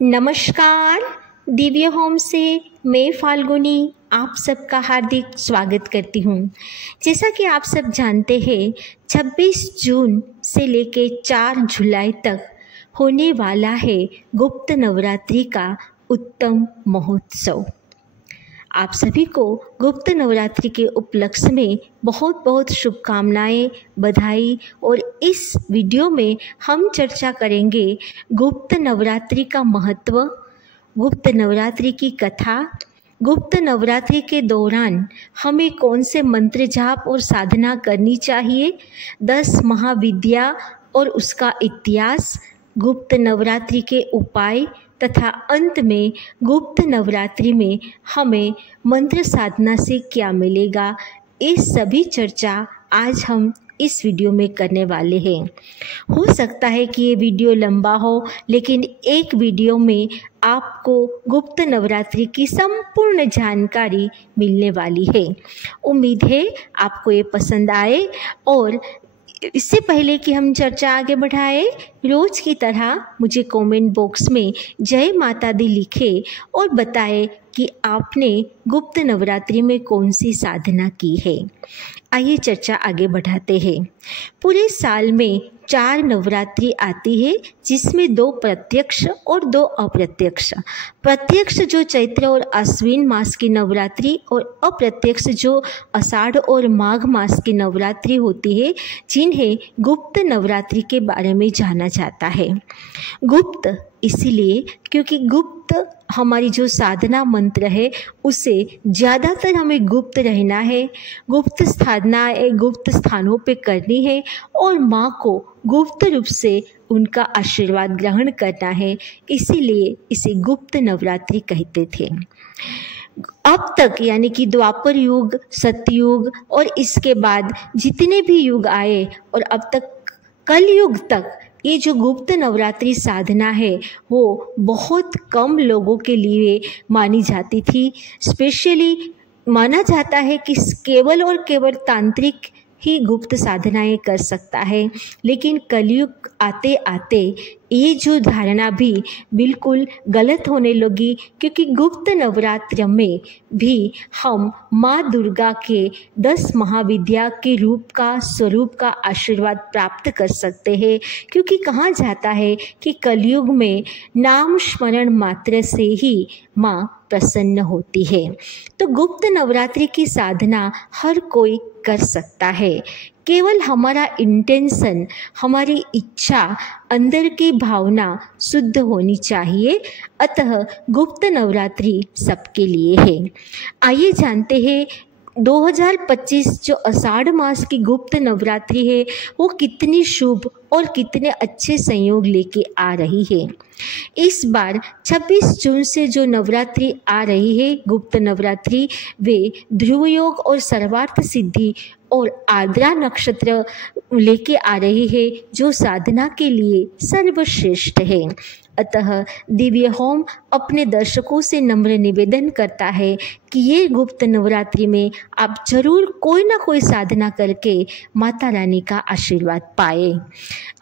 नमस्कार। दिव्य होम से मैं फाल्गुनी आप सबका हार्दिक स्वागत करती हूँ। जैसा कि आप सब जानते हैं 26 जून से लेके 4 जुलाई तक होने वाला है गुप्त नवरात्रि का उत्तम महोत्सव। आप सभी को गुप्त नवरात्रि के उपलक्ष्य में बहुत बहुत शुभकामनाएं, बधाई। और इस वीडियो में हम चर्चा करेंगे गुप्त नवरात्रि का महत्व, गुप्त नवरात्रि की कथा, गुप्त नवरात्रि के दौरान हमें कौन से मंत्र जाप और साधना करनी चाहिए, 10 महाविद्या और उसका इतिहास, गुप्त नवरात्रि के उपाय तथा अंत में गुप्त नवरात्रि में हमें मंत्र साधना से क्या मिलेगा। इस सभी चर्चा आज हम इस वीडियो में करने वाले हैं। हो सकता है कि ये वीडियो लंबा हो, लेकिन एक वीडियो में आपको गुप्त नवरात्रि की संपूर्ण जानकारी मिलने वाली है। उम्मीद है आपको ये पसंद आए। और इससे पहले कि हम चर्चा आगे बढ़ाएं, रोज की तरह मुझे कमेंट बॉक्स में जय माता दी लिखे और बताएं कि आपने गुप्त नवरात्रि में कौन सी साधना की है। आइए चर्चा आगे बढ़ाते हैं। पूरे साल में 4 नवरात्रि आती है, जिसमें 2 प्रत्यक्ष और 2 अप्रत्यक्ष। प्रत्यक्ष जो चैत्र और आश्विन मास की नवरात्रि और अप्रत्यक्ष जो आषाढ़ और माघ मास की नवरात्रि होती है, जिन्हें गुप्त नवरात्रि के बारे में जाना जाता है। गुप्त इसीलिए क्योंकि गुप्त हमारी जो साधना मंत्र है उसे ज़्यादातर हमें गुप्त रहना है, गुप्त साधनाएं गुप्त स्थानों पे करनी है और माँ को गुप्त रूप से उनका आशीर्वाद ग्रहण करना है। इसीलिए इसे गुप्त नवरात्रि कहते थे। अब तक यानी कि द्वापर युग, सतयुग और इसके बाद जितने भी युग आए और अब तक कलयुग तक ये जो गुप्त नवरात्रि साधना है वो बहुत कम लोगों के लिए मानी जाती थी। स्पेशली माना जाता है कि केवल और केवल तांत्रिक ही गुप्त साधनाएं कर सकता है। लेकिन कलयुग आते आते ये जो धारणा भी बिल्कुल गलत होने लगी, क्योंकि गुप्त नवरात्र में भी हम माँ दुर्गा के 10 महाविद्या के रूप का स्वरूप का आशीर्वाद प्राप्त कर सकते हैं। क्योंकि कहा जाता है कि कलयुग में नाम स्मरण मात्र से ही माँ प्रसन्न होती है। तो गुप्त नवरात्रि की साधना हर कोई कर सकता है। केवल हमारा इंटेंशन, हमारी इच्छा, अंदर की भावना शुद्ध होनी चाहिए। अतः गुप्त नवरात्रि सबके लिए है। आइए जानते हैं 2025 जो आषाढ़ मास की गुप्त नवरात्रि है वो कितनी शुभ और कितने अच्छे संयोग लेके आ रही है। इस बार 26 जून से जो नवरात्रि आ रही है गुप्त नवरात्रि, वे ध्रुव योग और सर्वार्थ सिद्धि और आर्द्रा नक्षत्र लेके आ रही है, जो साधना के लिए सर्वश्रेष्ठ है। अतः दिव्य होम अपने दर्शकों से नम्र निवेदन करता है कि ये गुप्त नवरात्रि में आप जरूर कोई ना कोई साधना करके माता रानी का आशीर्वाद पाए।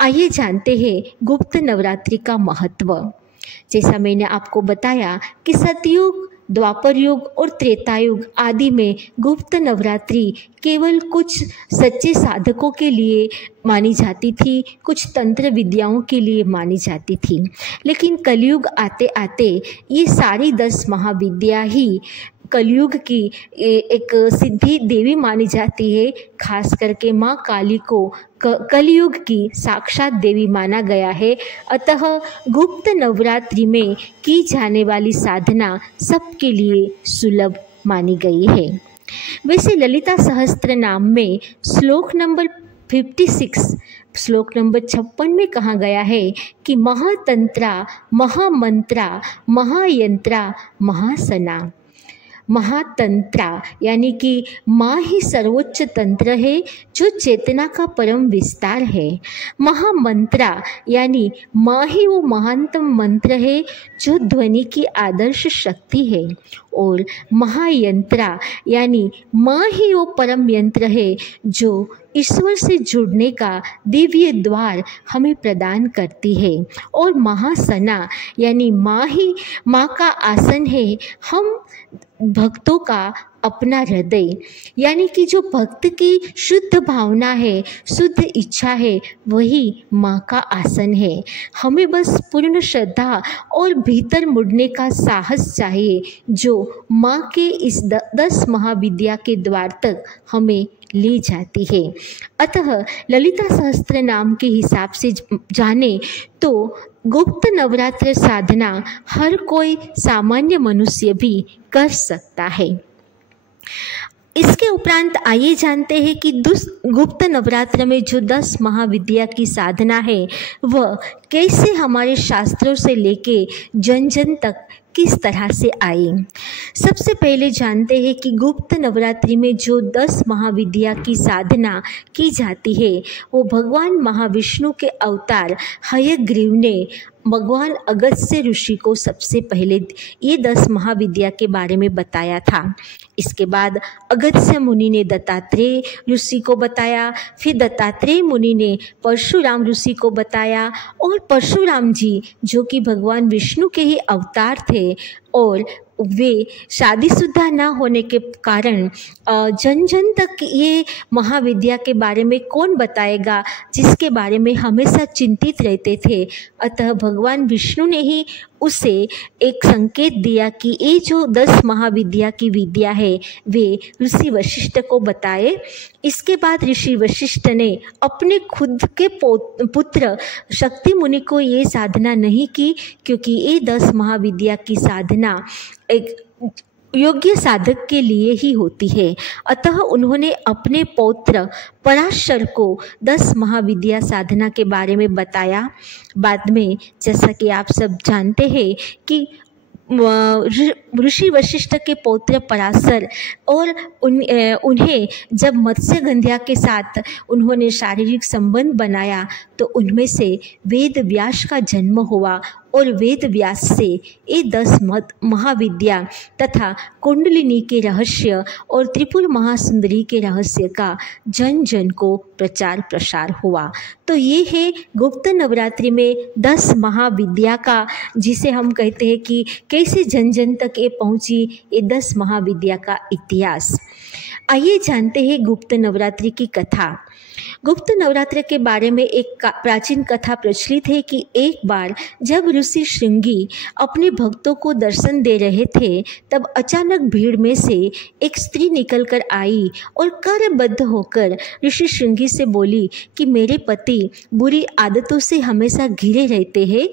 आइए जानते हैं गुप्त नवरात्रि का महत्व। जैसा मैंने आपको बताया कि सतयुग, द्वापर युग और त्रेता युग आदि में गुप्त नवरात्रि केवल कुछ सच्चे साधकों के लिए मानी जाती थी, कुछ तंत्र विद्याओं के लिए मानी जाती थी। लेकिन कलयुग आते आते ये सारी 10 महाविद्या ही कलयुग की एक सिद्धि देवी मानी जाती है। खास करके माँ काली को कलयुग की साक्षात देवी माना गया है। अतः गुप्त नवरात्रि में की जाने वाली साधना सबके लिए सुलभ मानी गई है। वैसे ललिता सहस्त्र नाम में श्लोक नंबर 56, श्लोक नंबर 56 में कहा गया है कि महातंत्रा, महामंत्रा, महायंत्रा, महासना। महातंत्रा यानी कि माँ ही सर्वोच्च तंत्र है जो चेतना का परम विस्तार है। महामंत्रा यानी माँ ही वो महानतम मंत्र है जो ध्वनि की आदर्श शक्ति है। और महायंत्रा यानी माँ ही वो परम यंत्र है जो ईश्वर से जुड़ने का दिव्य द्वार हमें प्रदान करती है। और महासना यानी माँ का आसन है हम भक्तों का अपना हृदय, यानी कि जो भक्त की शुद्ध भावना है, शुद्ध इच्छा है, वही माँ का आसन है। हमें बस पूर्ण श्रद्धा और भीतर मुड़ने का साहस चाहिए, जो माँ के इस 10 महाविद्या के द्वार तक हमें ले जाती है। अतः ललिता सहस्त्र नाम के हिसाब से जाने तो गुप्त नवरात्र साधना हर कोई सामान्य मनुष्य भी कर सकता है। इसके उपरांत आइए जानते हैं कि गुप्त नवरात्र में जो 10 महाविद्या की साधना है वह कैसे हमारे शास्त्रों से लेके जन जन तक किस तरह से आई। सबसे पहले जानते हैं कि गुप्त नवरात्रि में जो 10 महाविद्या की साधना की जाती है वो भगवान महाविष्णु के अवतार हयग्रीव ने भगवान अगस्त्य ऋषि को सबसे पहले ये 10 महाविद्या के बारे में बताया था। इसके बाद अगस्त्य मुनि ने दत्तात्रेय ऋषि को बताया, फिर दत्तात्रेय मुनि ने परशुराम ऋषि को बताया, और परशुराम जी जो कि भगवान विष्णु के ही अवतार थे और वे शादीशुदा ना होने के कारण जन जन तक ये महाविद्या के बारे में कौन बताएगा, जिसके बारे में हमेशा चिंतित रहते थे। अतः भगवान विष्णु ने ही उसे एक संकेत दिया कि ये जो 10 महाविद्या की विद्या है वे ऋषि वशिष्ठ को बताए। इसके बाद ऋषि वशिष्ठ ने अपने खुद के पुत्र शक्ति मुनि को ये साधना नहीं की, क्योंकि ये 10 महाविद्या की साधना एक योग्य साधक के लिए ही होती है। अतः उन्होंने अपने पौत्र पराशर को 10 महाविद्या साधना के बारे में बताया। बाद में जैसा कि आप सब जानते हैं कि ऋषि वशिष्ठ के पौत्र पराशर और उन्हें जब मत्स्यगंध्या के साथ उन्होंने शारीरिक संबंध बनाया तो उनमें से वेद व्यास का जन्म हुआ, और वेद व्यास से ये 10 महाविद्या तथा कुंडलिनी के रहस्य और त्रिपुर महासुंदरी के रहस्य का जन जन को प्रचार प्रसार हुआ। तो ये है गुप्त नवरात्रि में 10 महाविद्या का, जिसे हम कहते हैं कि कैसे जन जन तक ये पहुंची, ये 10 महाविद्या का इतिहास। आइए जानते हैं गुप्त नवरात्रि की कथा। गुप्त नवरात्र के बारे में एक प्राचीन कथा प्रचलित है कि एक बार जब ऋषि श्रृंगी अपने भक्तों को दर्शन दे रहे थे, तब अचानक भीड़ में से एक स्त्री निकलकर आई और करबद्ध होकर ऋषि श्रृंगी से बोली कि मेरे पति बुरी आदतों से हमेशा घिरे रहते हैं,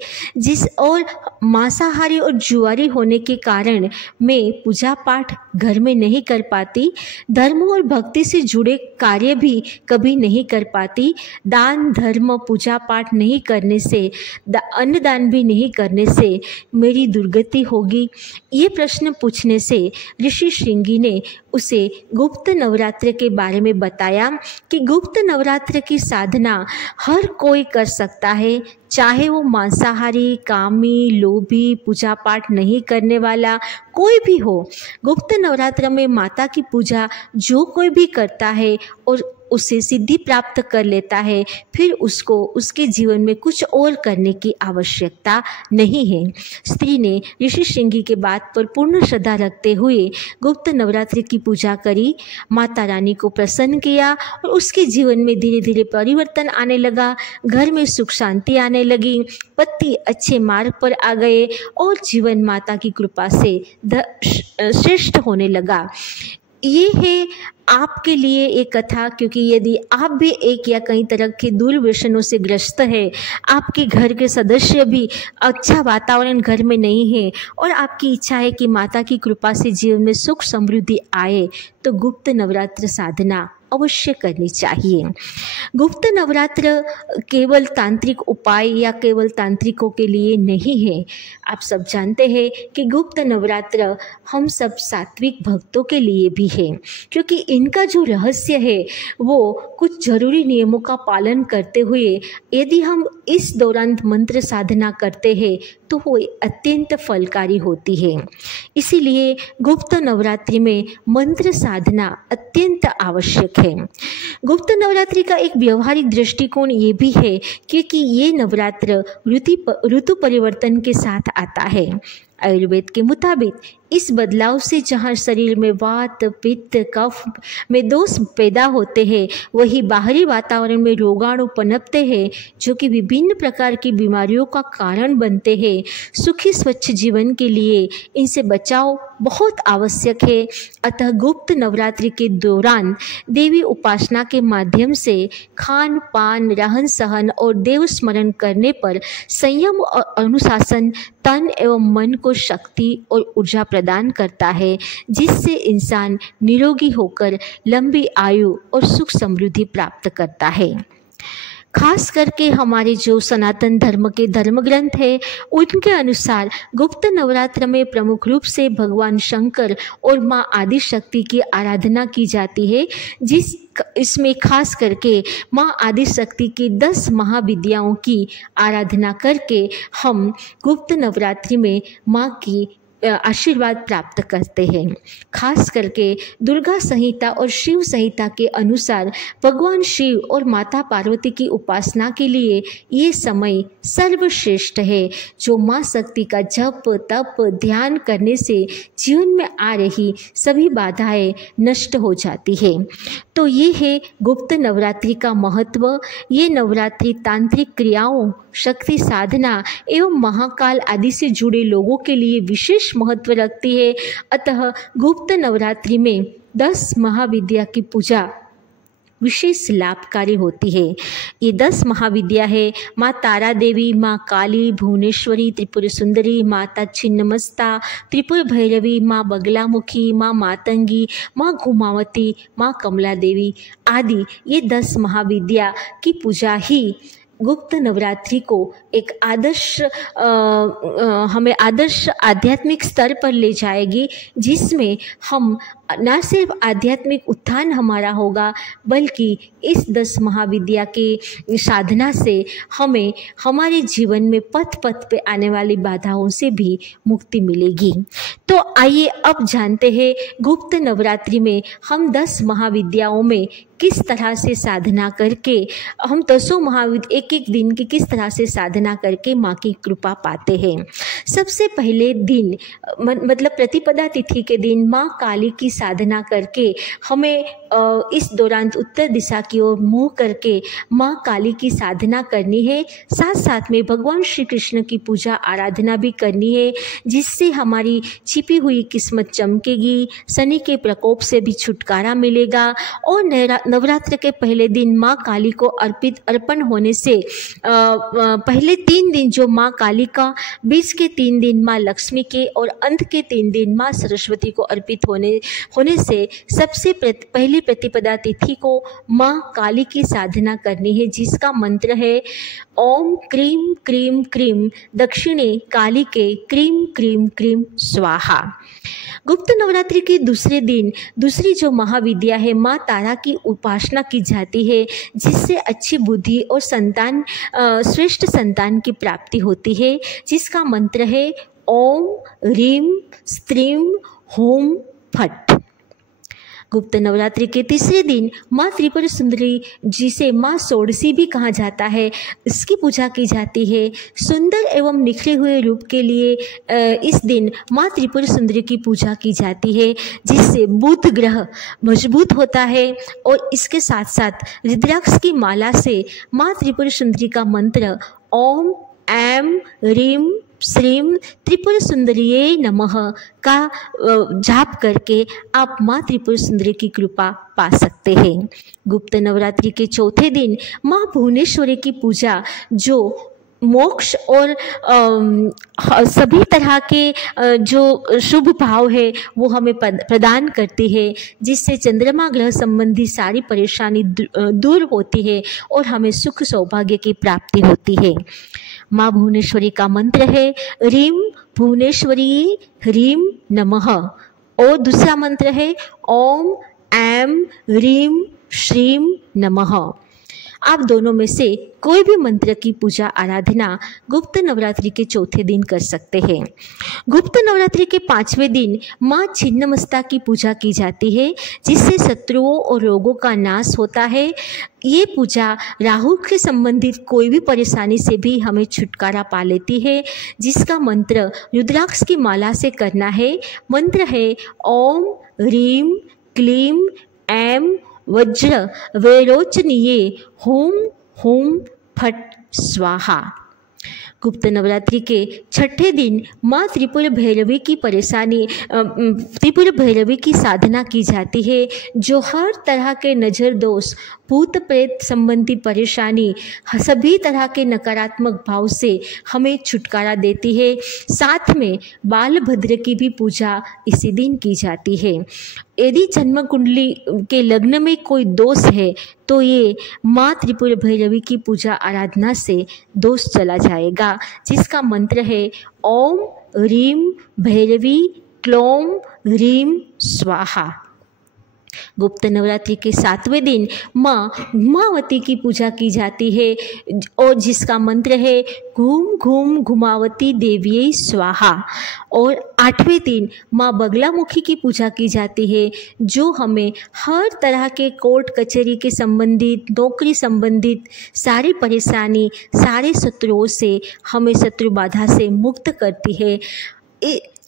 और मांसाहारी और जुआरी होने के कारण मैं पूजा पाठ घर में नहीं कर पाती, धर्म और भक्ति से जुड़े कार्य भी कभी नहीं कर पाती, दान धर्म पूजा पाठ नहीं करने से, अन्नदान भी नहीं करने से मेरी दुर्गति होगी। ये प्रश्न पूछने से ऋषि श्रृंगी ने उसे गुप्त नवरात्र के बारे में बताया कि गुप्त नवरात्र की साधना हर कोई कर सकता है, चाहे वो मांसाहारी, कामी, लोभी, पूजा पाठ नहीं करने वाला कोई भी हो। गुप्त नवरात्र में माता की पूजा जो कोई भी करता है और उसे सिद्धि प्राप्त कर लेता है, फिर उसको उसके जीवन में कुछ और करने की आवश्यकता नहीं है। स्त्री ने ऋषि श्रृंगी के बात पर पूर्ण श्रद्धा रखते हुए गुप्त नवरात्रि की पूजा करी, माता रानी को प्रसन्न किया और उसके जीवन में धीरे धीरे परिवर्तन आने लगा, घर में सुख शांति आने लगी, पति अच्छे मार्ग पर आ गए और जीवन माता की कृपा से श्रेष्ठ होने लगा। ये है आपके लिए एक कथा, क्योंकि यदि आप भी एक या कई तरह के दुर्व्यसनों से ग्रस्त है, आपके घर के सदस्य भी अच्छा वातावरण घर में नहीं है और आपकी इच्छा है कि माता की कृपा से जीवन में सुख समृद्धि आए, तो गुप्त नवरात्र साधना अवश्य करनी चाहिए। गुप्त नवरात्र केवल तांत्रिक उपाय या केवल तांत्रिकों के लिए नहीं है। आप सब जानते हैं कि गुप्त नवरात्र हम सब सात्विक भक्तों के लिए भी है, क्योंकि इनका जो रहस्य है वो कुछ जरूरी नियमों का पालन करते हुए यदि हम इस दौरान मंत्र साधना करते हैं तो वो अत्यंत फलकारी होती है। इसीलिए गुप्त नवरात्रि में मंत्र साधना अत्यंत आवश्यक है। गुप्त नवरात्रि का एक व्यवहारिक दृष्टिकोण ये भी है क्योंकि ये नवरात्र ऋतु परिवर्तन के साथ आता है। आयुर्वेद के मुताबिक इस बदलाव से जहाँ शरीर में वात पित्त कफ में दोष पैदा होते हैं, वही बाहरी वातावरण में रोगाणु पनपते हैं जो कि विभिन्न प्रकार की बीमारियों का कारण बनते हैं। सुखी स्वच्छ जीवन के लिए इनसे बचाव बहुत आवश्यक है। अतः गुप्त नवरात्रि के दौरान देवी उपासना के माध्यम से खान पान रहन सहन और देव स्मरण करने पर संयम और अनुशासन तन एवं मन को शक्ति और ऊर्जा प्रदान करता है, जिससे इंसान निरोगी होकर लंबी आयु और सुख समृद्धि प्राप्त करता है। खास करके हमारे जो सनातन धर्म के धर्म ग्रंथ है उनके अनुसार गुप्त नवरात्र में प्रमुख रूप से भगवान शंकर और माँ आदि शक्ति की आराधना की जाती है। इसमें खास करके माँ आदि शक्ति की 10 महाविद्याओं की आराधना करके हम गुप्त नवरात्रि में माँ की आशीर्वाद प्राप्त करते हैं। खास करके दुर्गा संहिता और शिव संहिता के अनुसार भगवान शिव और माता पार्वती की उपासना के लिए ये समय सर्वश्रेष्ठ है, जो माँ शक्ति का जप तप ध्यान करने से जीवन में आ रही सभी बाधाएं नष्ट हो जाती है। तो ये है गुप्त नवरात्रि का महत्व। ये नवरात्रि तांत्रिक क्रियाओं, शक्ति साधना एवं महाकाल आदि से जुड़े लोगों के लिए विशेष महत्व रखती है। अतः गुप्त नवरात्रि में 10 महाविद्या की पूजा विशेष लाभकारी होती है। ये 10 महाविद्या है माँ तारा देवी, माँ काली, भुवनेश्वरी, त्रिपुर सुंदरी, माता छिन्नमस्ता, त्रिपुर भैरवी, माँ बगलामुखी, माँ मातंगी, माँ घुमावती, माँ कमला देवी आदि। ये 10 महाविद्या की पूजा ही गुप्त नवरात्रि को एक आदर्श हमें आदर्श आध्यात्मिक स्तर पर ले जाएगी, जिसमें हम न सिर्फ आध्यात्मिक उत्थान हमारा होगा बल्कि इस 10 महाविद्या के साधना से हमें हमारे जीवन में पथ पथ पे आने वाली बाधाओं से भी मुक्ति मिलेगी। तो आइए अब जानते हैं गुप्त नवरात्रि में हम 10 महाविद्याओं में किस तरह से साधना करके हम 10 महाविद्या एक दिन की किस तरह से साधना करके माँ की कृपा पाते हैं। सबसे पहले दिन मतलब प्रतिपदा तिथि के दिन माँ काली की साधना करके हमें इस दौरान उत्तर दिशा की ओर मुँह करके माँ काली की साधना करनी है। साथ साथ में भगवान श्री कृष्ण की पूजा आराधना भी करनी है, जिससे हमारी छिपी हुई किस्मत चमकेगी, शनि के प्रकोप से भी छुटकारा मिलेगा। और नवरात्र के पहले दिन माँ काली को अर्पण होने से पहले 3 दिन जो माँ काली का, बीच के 3 दिन माँ लक्ष्मी के और अंत के 3 दिन माँ सरस्वती को अर्पित होने से सबसे पहली प्रतिपदा तिथि को माँ काली की साधना करनी है, जिसका मंत्र है ओम क्रीम क्रीम क्रीम दक्षिणे काली के क्रीम क्रीम क्रीम स्वाहा। गुप्त नवरात्रि के दूसरे दिन दूसरी जो महाविद्या है माँ तारा की उपासना की जाती है, जिससे अच्छी बुद्धि और श्रेष्ठ संतान की प्राप्ति होती है, जिसका मंत्र है ओम ह्रीम स्त्रीम होम फट। गुप्त नवरात्रि के तीसरे दिन माँ त्रिपुर सुंदरी, जिसे माँ षोडशी भी कहा जाता है, इसकी पूजा की जाती है। सुंदर एवं निखरे हुए रूप के लिए इस दिन माँ त्रिपुर सुंदरी की पूजा की जाती है, जिससे बुध ग्रह मजबूत होता है। और इसके साथ साथ रुद्राक्ष की माला से माँ त्रिपुर सुंदरी का मंत्र ओम ऐम ह्रीम श्रीम त्रिपुर सुंदरिये नमः का जाप करके आप माँ त्रिपुर सुंदरी की कृपा पा सकते हैं। गुप्त नवरात्रि के चौथे दिन माँ भुवनेश्वरी की पूजा, जो मोक्ष और सभी तरह के जो शुभ भाव है वो हमें प्रदान करती है, जिससे चंद्रमा ग्रह संबंधी सारी परेशानी दूर होती है और हमें सुख सौभाग्य की प्राप्ति होती है। माँ भुवनेश्वरी का मंत्र है ह्रीम भुवनेश्वरी ह्रीम नमः, और दूसरा मंत्र है ओम ऐम ह्रीम श्रीम नमः। आप दोनों में से कोई भी मंत्र की पूजा आराधना गुप्त नवरात्रि के चौथे दिन कर सकते हैं। गुप्त नवरात्रि के 5वें दिन माँ छिन्नमस्ता की पूजा की जाती है, जिससे शत्रुओं और रोगों का नाश होता है। ये पूजा राहु के संबंधित कोई भी परेशानी से भी हमें छुटकारा पा लेती है, जिसका मंत्र रुद्राक्ष की माला से करना है। मंत्र है ओम ह्रीं क्लीं ऐं वज्र वैरोचनीये हुं हुं फट स्वाहा। गुप्त नवरात्रि के छठे दिन माँ त्रिपुर भैरवी की साधना की जाती है, जो हर तरह के नज़र दोष, भूत प्रेत संबंधी परेशानी, सभी तरह के नकारात्मक भाव से हमें छुटकारा देती है। साथ में बाल भद्र की भी पूजा इसी दिन की जाती है। यदि जन्म कुंडली के लग्न में कोई दोष है तो ये माँ त्रिपुर भैरवी की पूजा आराधना से दोष चला जाएगा, जिसका मंत्र है ओम ह्रीं भैरवी क्लौं ह्रीं स्वाहा। गुप्त नवरात्रि के 7वें दिन माँ घुमावती की पूजा की जाती है, और जिसका मंत्र है घूम घूम घुमावती देवी स्वाहा। और 8वें दिन माँ बगलामुखी की पूजा की जाती है, जो हमें हर तरह के कोर्ट कचहरी के संबंधित, नौकरी संबंधित सारी परेशानी, सारे शत्रुओं से हमें शत्रु बाधा से मुक्त करती है।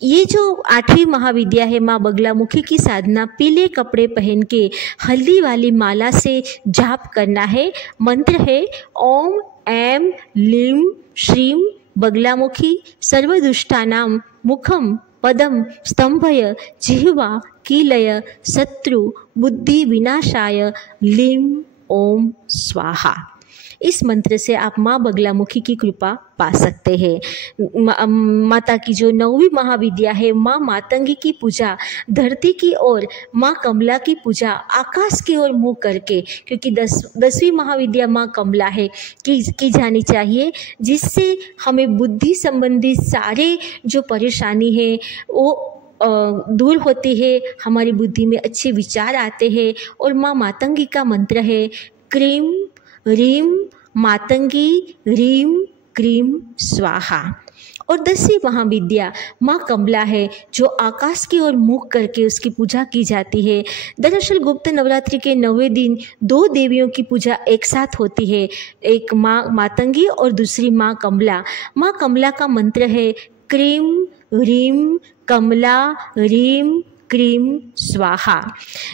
ये जो 8वीं महाविद्या है माँ बगलामुखी की साधना पीले कपड़े पहन के हल्दी वाली माला से जाप करना है। मंत्र है ओम ऐं लीं श्रीं बगलामुखी सर्वदुष्टानां मुखम पदम स्तंभय जिह्वा कीलय शत्रु बुद्धि विनाशाय लीं ओम स्वाहा। इस मंत्र से आप माँ बगलामुखी की कृपा पा सकते हैं। माता की जो 9वीं महाविद्या है माँ मातंगी की पूजा धरती की ओर, माँ कमला की पूजा आकाश की ओर मुँह करके, क्योंकि 10वीं महाविद्या माँ कमला है, की जानी चाहिए, जिससे हमें बुद्धि संबंधी सारे जो परेशानी है वो दूर होती है, हमारी बुद्धि में अच्छे विचार आते हैं। और माँ मातंगी का मंत्र है क्रीं ह्रीं मातंगी ह्रीं क्रीं स्वाहा। और 10वीं महाविद्या माँ कमला है, जो आकाश की ओर मुख करके उसकी पूजा की जाती है। दरअसल गुप्त नवरात्रि के 9वें दिन 2 देवियों की पूजा एक साथ होती है, एक माँ मातंगी और दूसरी माँ कमला। माँ कमला का मंत्र है क्रीं ह्रीं कमला ह्रीं क्रीं स्वाहा।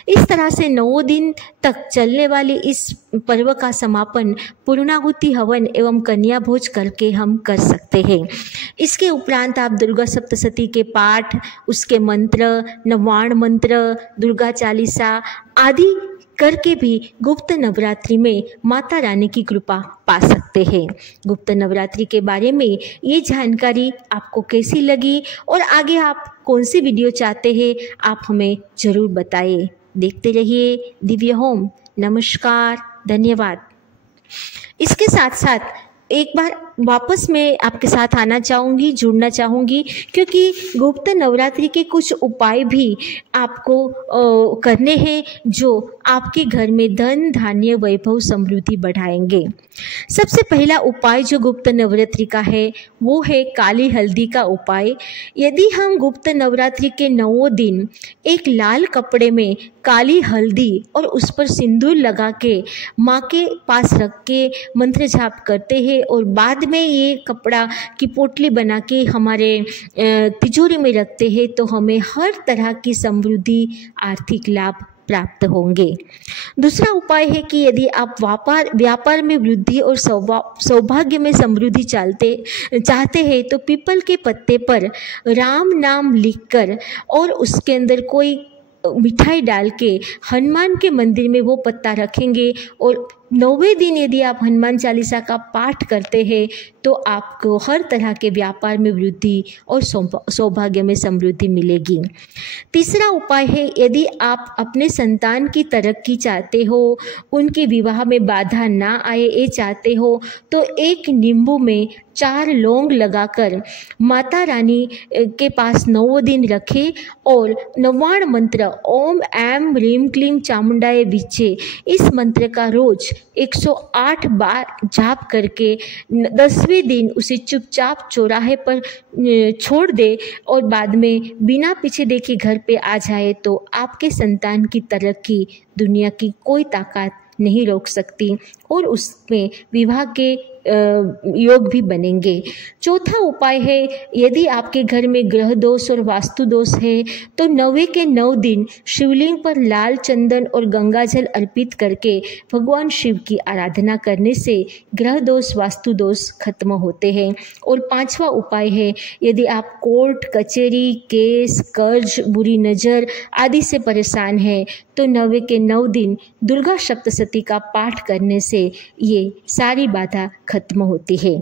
इस तरह से 9 दिन तक चलने वाली इस पर्व का समापन पूर्णाहुति हवन एवं कन्या भोज करके हम कर सकते हैं। इसके उपरांत आप दुर्गा सप्तशती के पाठ, उसके मंत्र, नवाण मंत्र, दुर्गा चालीसा आदि करके भी गुप्त नवरात्रि में माता रानी की कृपा पा सकते हैं। गुप्त नवरात्रि के बारे में ये जानकारी आपको कैसी लगी और आगे आप कौन सी वीडियो चाहते हैं, आप हमें ज़रूर बताइए। देखते रहिए दिव्य होम। नमस्कार, धन्यवाद। इसके साथ साथ एक बार वापस मैं आपके साथ आना चाहूँगी, जुड़ना चाहूँगी, क्योंकि गुप्त नवरात्रि के कुछ उपाय भी आपको करने हैं जो आपके घर में धन धान्य वैभव समृद्धि बढ़ाएंगे। सबसे पहला उपाय जो गुप्त नवरात्रि का है वो है काली हल्दी का उपाय। यदि हम गुप्त नवरात्रि के 9 दिन एक लाल कपड़े में काली हल्दी और उस पर सिंदूर लगा के माँ के पास रख के मंत्र जाप करते हैं और बाद में ये कपड़ा की पोटली बना के हमारे तिजोरी में रखते हैं, तो हमें हर तरह की समृद्धि, आर्थिक लाभ प्राप्त होंगे। दूसरा उपाय है कि यदि आप व्यापार में वृद्धि और सौभाग्य में समृद्धि चाहते हैं तो पीपल के पत्ते पर राम नाम लिखकर और उसके अंदर कोई मिठाई डाल के हनुमान के मंदिर में वो पत्ता रखेंगे और 9वें दिन यदि आप हनुमान चालीसा का पाठ करते हैं तो आपको हर तरह के व्यापार में वृद्धि और सौभाग्य में समृद्धि मिलेगी। तीसरा उपाय है, यदि आप अपने संतान की तरक्की चाहते हो, उनके विवाह में बाधा ना आए ये चाहते हो, तो एक नींबू में 4 लौंग लगाकर माता रानी के पास 9 दिन रखें और नवाण मंत्र ओम ऐं ह्रीं क्लीं चामुंडाय विचे, इस मंत्र का रोज 108 बार जाप करके 10वें दिन उसे चुपचाप चौराहे पर छोड़ दे और बाद में बिना पीछे देखे घर पे आ जाए तो आपके संतान की तरक्की दुनिया की कोई ताकत नहीं रोक सकती और उसमें विवाह के योग भी बनेंगे। चौथा उपाय है, यदि आपके घर में ग्रह दोष और वास्तु दोष है तो 9 के 9 दिन शिवलिंग पर लाल चंदन और गंगा जल अर्पित करके भगवान शिव की आराधना करने से ग्रह दोष वास्तु दोष खत्म होते हैं। और 5वां उपाय है, यदि आप कोर्ट कचहरी केस कर्ज बुरी नज़र आदि से परेशान हैं तो 9 के 9 दिन दुर्गा सप्तशती का पाठ करने से ये सारी बाधा खत्म होती है।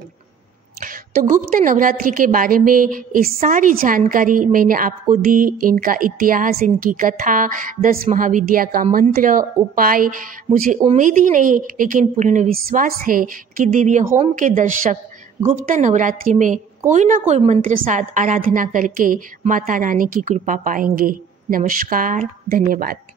तो गुप्त नवरात्रि के बारे में ये सारी जानकारी मैंने आपको दी, इनका इतिहास, इनकी कथा, 10 महाविद्या का मंत्र, उपाय। मुझे उम्मीद ही नहीं लेकिन पूर्ण विश्वास है कि दिव्य होम के दर्शक गुप्त नवरात्रि में कोई ना कोई मंत्र साथ आराधना करके माता रानी की कृपा पाएंगे। नमस्कार, धन्यवाद।